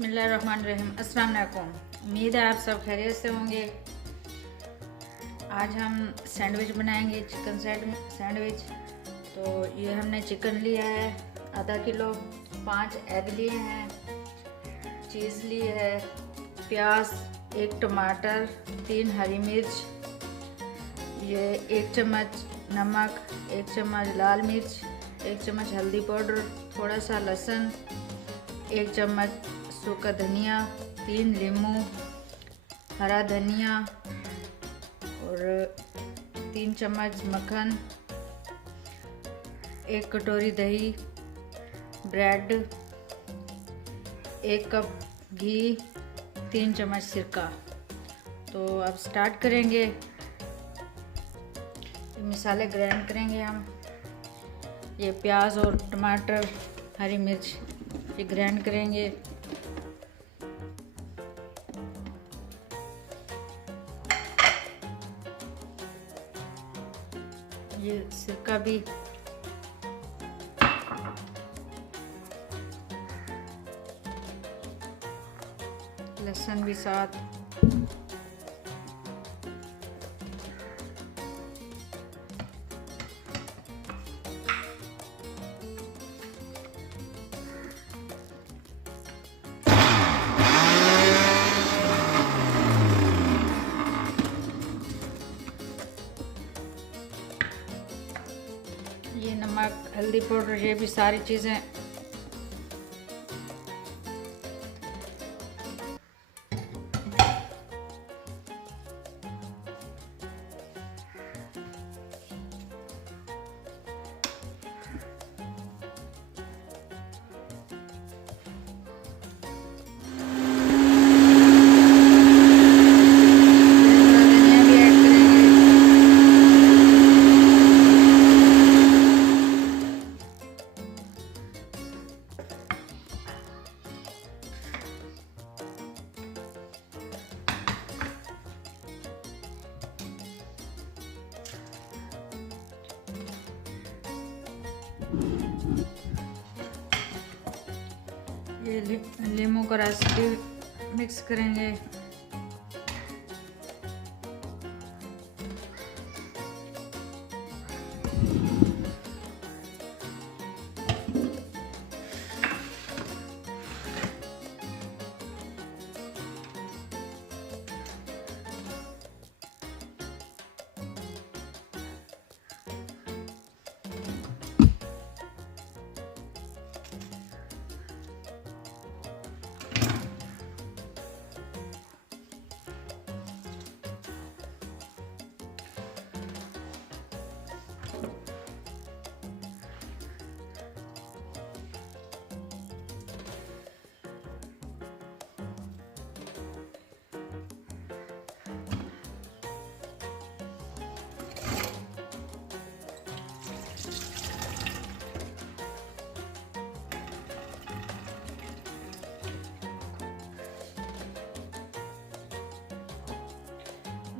बिस्मिल्लाहिर्रहमानिर्रहीम। अस्सलाम वालेकुम। उम्मीद है आप सब खैरियत से होंगे। आज हम सैंडविच बनाएंगे, चिकन सैंडविच। तो ये हमने चिकन लिया है आधा किलो, 5 एग लिए हैं, चीज़ ली है, प्याज, 1 टमाटर, 3 हरी मिर्च, ये 1 चम्मच नमक, 1 चम्मच लाल मिर्च, 1 चम्मच हल्दी पाउडर, थोड़ा सा लहसुन, 1 चम्मच सूखा धनिया, 3 नींबू, हरा धनिया और 3 चम्मच मक्खन, 1 कटोरी दही, ब्रेड, 1 कप घी, 3 चम्मच सिरका। तो अब स्टार्ट करेंगे। मसाले ग्राइंड करेंगे हम। ये प्याज और टमाटर, हरी मिर्च ये ग्राइंड करेंगे। ये सिरका भी, लहसुन भी साथ, ये नमक, हल्दी पाउडर, ये भी सारी चीज़ें ये नींबू का रस भी मिक्स करेंगे।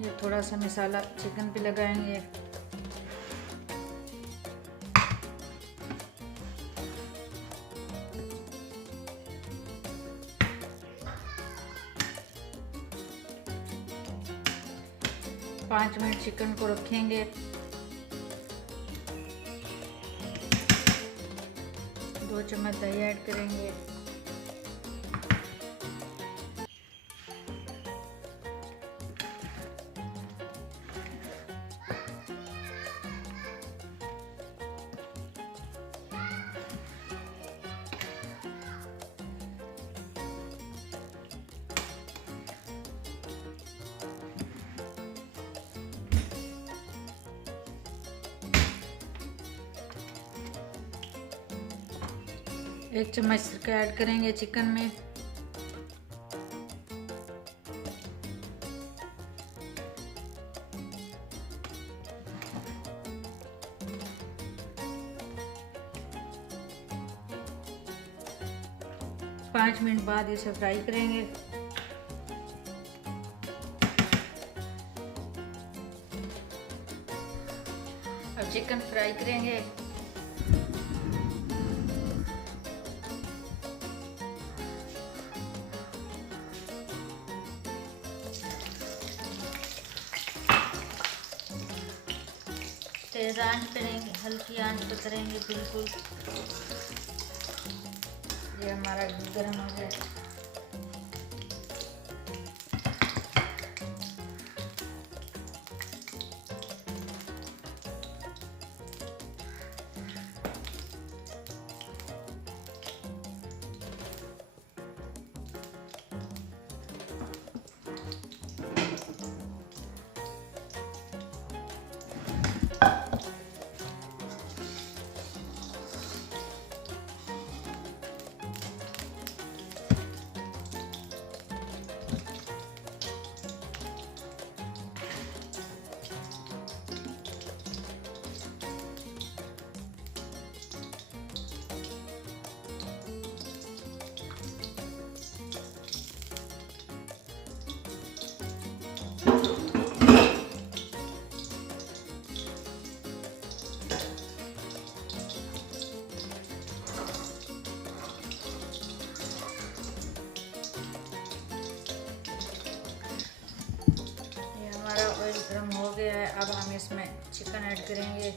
ये थोड़ा सा मसाला चिकन पे लगाएंगे। पाँच मिनट चिकन को रखेंगे। 2 चम्मच दही ऐड करेंगे। एक चम्मच सिरका ऐड करेंगे चिकन में। पाँच मिनट बाद इसे फ्राई करेंगे। अब चिकन फ्राई करेंगे। तेज आंच पे रहेंगे, हल्की आंच पे करेंगे बिल्कुल। ये हमारा गर्म हो जाए। हमारा ऑयल गर्म हो गया है। अब हम इसमें चिकन ऐड करेंगे।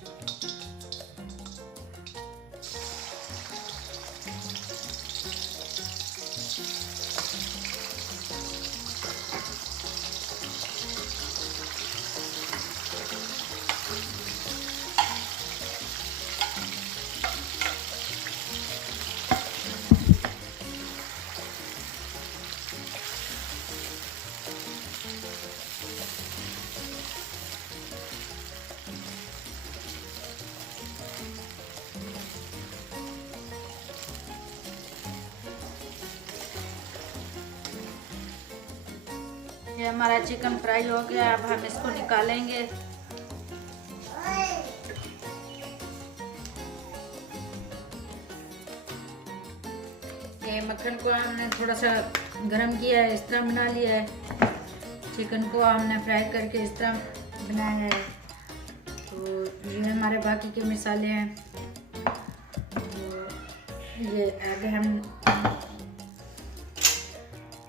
ये हमारा चिकन फ्राई हो गया। अब हम इसको निकालेंगे। ये मक्खन को हमने थोड़ा सा गरम किया है, इस तरह बना लिया है। चिकन को हमने फ्राई करके इस तरह बनाया है। तो ये हमारे बाकी के मसाले हैं। तो ये एग हम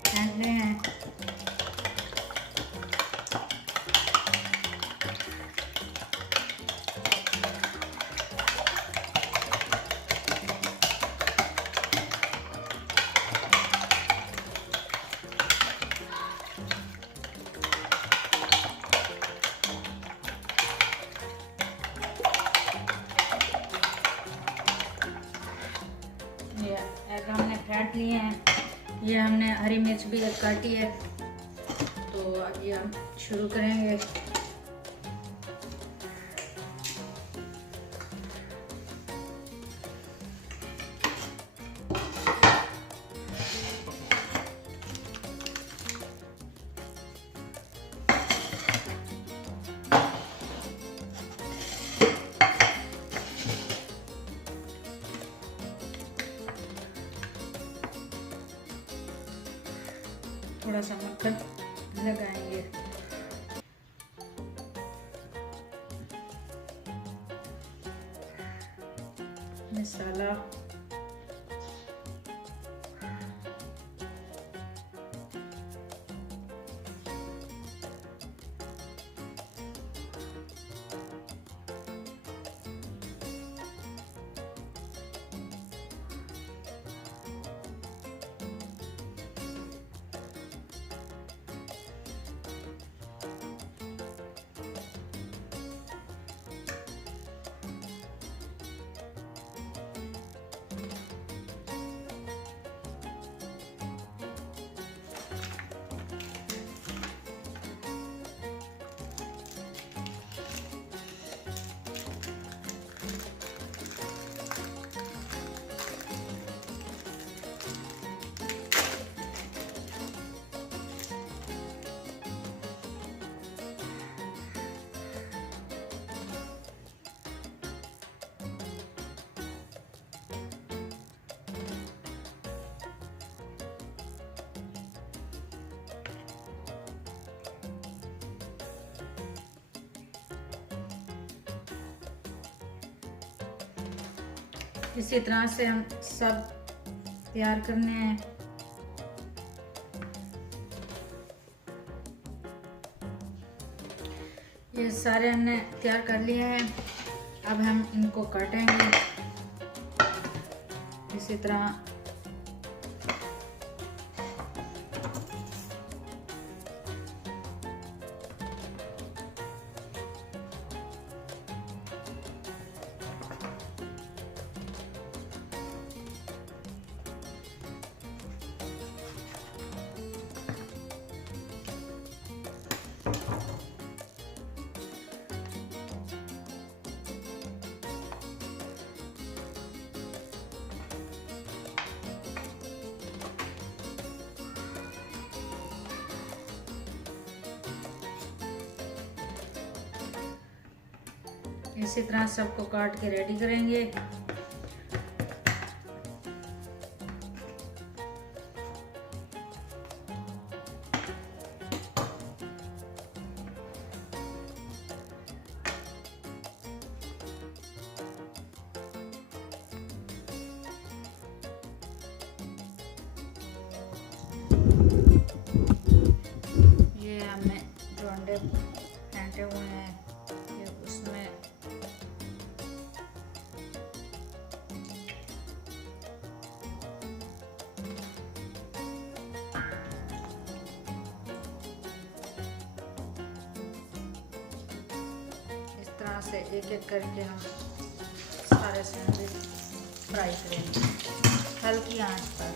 फेंक रहे हैं। एग हमने फेंट लिए हैं। ये हमने हरी मिर्च भी काटी है। तो अब ये हम शुरू करेंगे। थोड़ा सा मक्खन लगाएंगे। मसाला, इसी तरह से हम सब तैयार करने हैं। ये सारे हमने तैयार कर लिए हैं। अब हम इनको काटेंगे इसी तरह। इसी तरह सबको काट के रेडी करेंगे। ये हमने जो अंडे फेंटे हुए हैं ये उसमें इस तरह से एक एक करके हम सारे सैंडविच फ्राई करेंगे हल्की आंच पर।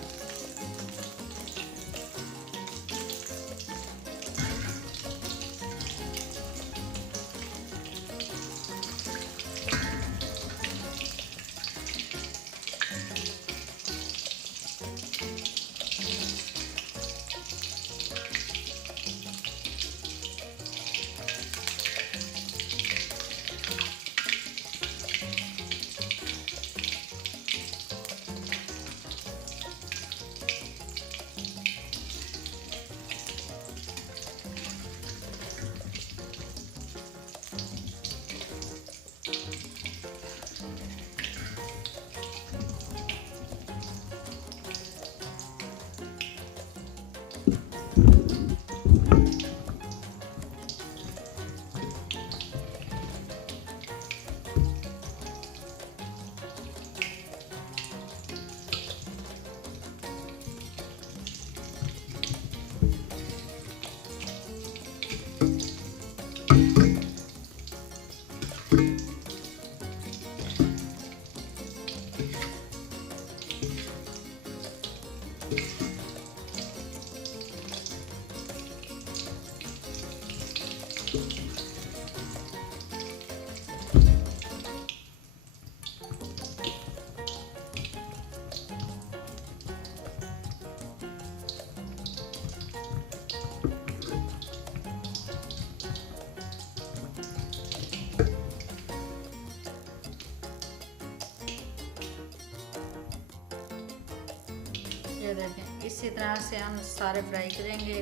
ये देखें इसी तरह से हम सारे फ्राई करेंगे।